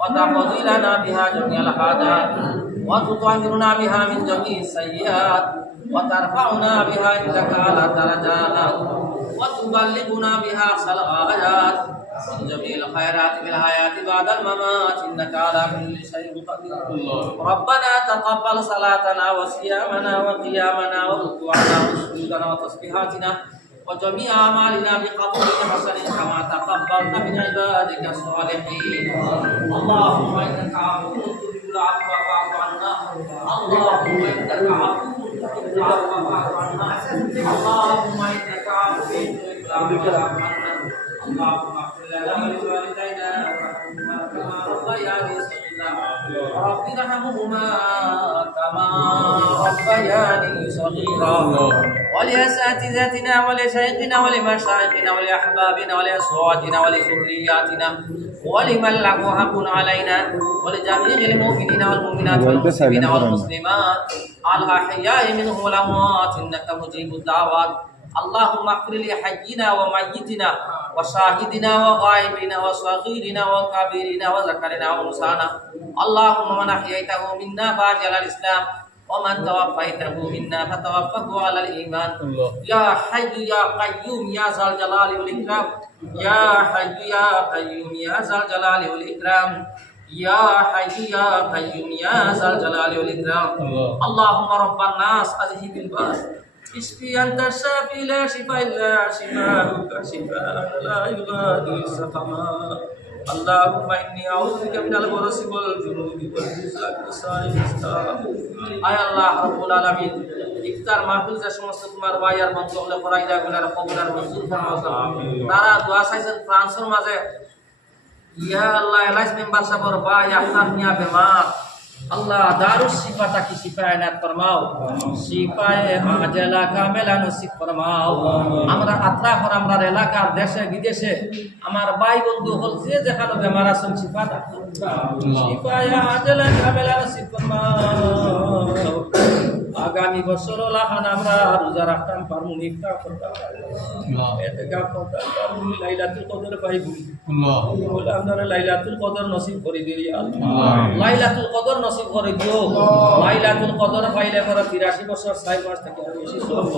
وتقضي لنا بها جميع الحاجات وتطهرنا بها من جميع السيئات وترفعنا بها عندك على درجات وتبلغنا بها أقصى الغايات من جميع الخيرات في الحياة بعد الممات إنك على كل شيء قدير. ربنا تقبل صلاتنا وصيامنا وقيامنا وركوعنا وسجودنا وتسبيحاتنا وجميع أعمالنا بقبول حسن كما تقبلت من عبادك الصالحين. اللهم إنك عفو تحب العفو فاعف عنا. اللهم إنك عفو تحب العفو فاعف عنا. اللهم إنك عفو تحب العفو فاعف عنا. اللهم اغفر لنا ولوالدينا وارحمهما كما ربياني صغيرا. رب ارحمهما كما ربياني صغيرا. ولأساتذتنا ولشيخنا ولمشايخنا ولأحبابنا ولأصواتنا ولذرياتنا ولمن له حق علينا ولجميع المؤمنين والمؤمنات والمسلمين والمسلمات الأحياء منهم والأموات إنك مجيب الدعوات. اللهم اغفر لحينا وميتنا وشاهدنا وغائبنا وصغيرنا وكبيرنا وذكرنا وانثانا. اللهم من احييته منا فاجعل الاسلام ومن توفيته منا فتوفه على الايمان. يا حي يا قيوم يا ذا الجلال والاكرام. يا حي يا قيوم يا ذا الجلال والاكرام. يا حي يا قيوم يا ذا الجلال والاكرام. اللهم رب الناس اذهب الباس اشفي أنت الشافي لا شفاء إلا شفاءك شفاء لا يغادر سقما. اللهم إني أعوذ بك من البرص والجنون والجزاء وسائر الأسقام. আয় আল্লাহ রব্বুল আলামিন ইফতার মাহফিল যে সমস্ত তোমার ভাইয়ার বন্ধু হলে পড়াইলা গুনার কবুলার মঞ্জুর ফরমাও। তারা দোয়া চাইছেন ফ্রান্সের মাঝে। ইয়া আল্লাহ এলাইস মেম্বার সাহেবের ভাই আপনার মিয়া বেমার আল্লাহ দারুস শিফাতা কি শিফা এনাত ফরমাও। শিফায়ে আজলা কামেলা নসিব ফরমাও। আমরা আত্রাফর আমরা এলাকার দেশে বিদেশে আমার ভাই বন্ধু হল যে যেখানে বেমার আছেন শিফাতা শিফায়ে আজলা কামেলা নসিব ফরমাও। আগামী বছর লাখান আমরা রোজা রাখতাম পারমু ইফতার করতাম এতেকাফ করতাম পারমু লাইলাতুল কদর পাইবু। আল্লাহ আমরা লাইলাতুল কদর নসিব করে দিই আল্লাহ। লাইলাতুল কদর নসিব করে দিও। লাইলাতুল কদর পাইলে পরে 83 বছর 4 মাস থেকে আর বেশি সওয়াব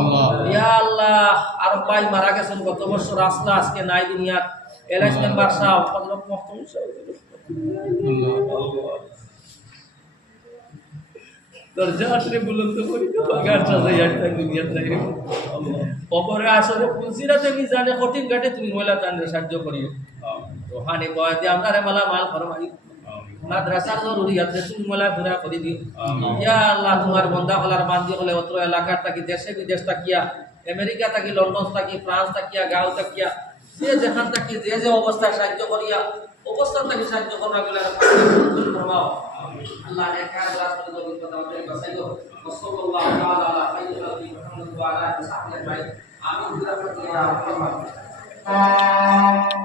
আল্লাহ। ইয়া আল্লাহ আর ভাই মারা গেছেন গত বছর আসলা আজকে নাই দুনিয়াত এলাইস মেম্বার সাহেব হযরত মুহতামিম সাহেব আল্লাহ দরজা আসলে বুলন্দ করি তো বাগান সাজাই একটা দুনিয়া চাই আল্লাহ। কবরে আসলে ফুলসিরাতে মিজানে কঠিন ঘাটে তুমি ময়লা তানরে সাহায্য করিও। রোহানি বয়াতে আমরা রে মালা মাল ফরমাই মাদ্রাসার জরুরিয়াতে তুমি ময়লা পুরা করে দিও। ইয়া আল্লাহ তোমার বান্দা হলার বান্দি হলে অত্র এলাকার থাকি দেশে বিদেশ থাকিয়া আমেরিকা থাকি লন্ডন থাকি ফ্রান্স থাকিয়া গাঁও থাকিয়া যে যেখান থাকি যে যে অবস্থায় সাহায্য করিয়া অবস্থা থাকি সাহায্য করবা বলে ফরমাও। আল্লাহ একা আল্লাহ সুবহানাহু ওয়া তাআলা বাসাইও সাল্লাল্লাহু তাআলা আলা সাইয়্যিদিনা মুহাম্মদ ওয়া আলা আলিহি ওয়া সাহবিহি আজমাইন। আমিন বিরাহমাতিকা ইয়া আরহামার রাহিমিন।